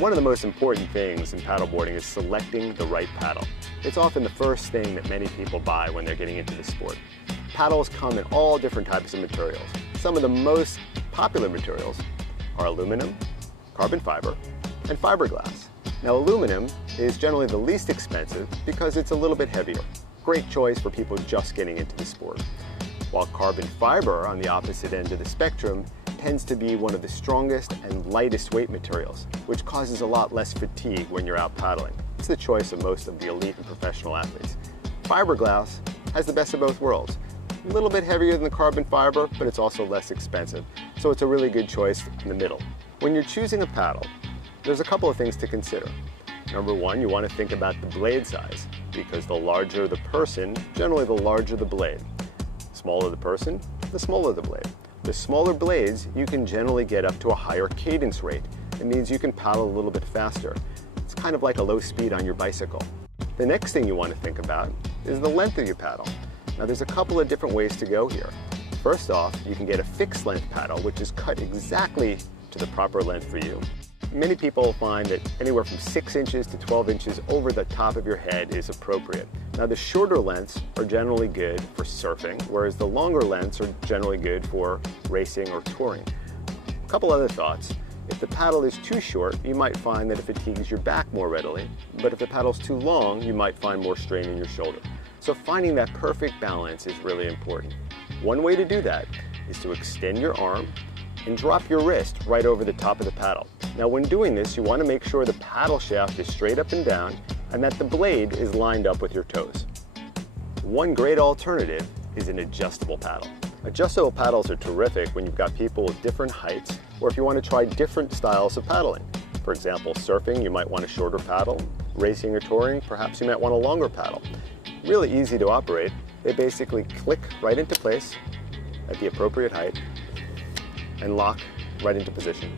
One of the most important things in paddleboarding is selecting the right paddle. It's often the first thing that many people buy when they're getting into the sport. Paddles come in all different types of materials. Some of the most popular materials are aluminum, carbon fiber, and fiberglass. Now, aluminum is generally the least expensive because it's a little bit heavier. Great choice for people just getting into the sport. While carbon fiber, on the opposite end of the spectrum, tends to be one of the strongest and lightest weight materials, which causes a lot less fatigue when you're out paddling. It's the choice of most of the elite and professional athletes. Fiberglass has the best of both worlds. A little bit heavier than the carbon fiber, but it's also less expensive. So it's a really good choice in the middle. When you're choosing a paddle, there's a couple of things to consider. Number one, you want to think about the blade size, because the larger the person, generally the larger the blade. Smaller the person, the smaller the blade. The smaller blades, you can generally get up to a higher cadence rate. It means you can paddle a little bit faster. It's kind of like a low speed on your bicycle. The next thing you want to think about is the length of your paddle. Now, there's a couple of different ways to go here. First off, you can get a fixed length paddle, which is cut exactly to the proper length for you. Many people find that anywhere from 6 inches to 12 inches over the top of your head is appropriate. Now, the shorter lengths are generally good for surfing, whereas the longer lengths are generally good for racing or touring. A couple other thoughts. If the paddle is too short, you might find that it fatigues your back more readily, but if the paddle's too long, you might find more strain in your shoulder. So finding that perfect balance is really important. One way to do that is to extend your arm and drop your wrist right over the top of the paddle. Now, when doing this, you want to make sure the paddle shaft is straight up and down and that the blade is lined up with your toes. One great alternative is an adjustable paddle. Adjustable paddles are terrific when you've got people with different heights or if you want to try different styles of paddling. For example, surfing, you might want a shorter paddle. Racing or touring, perhaps you might want a longer paddle. Really easy to operate. They basically click right into place at the appropriate height and lock right into position.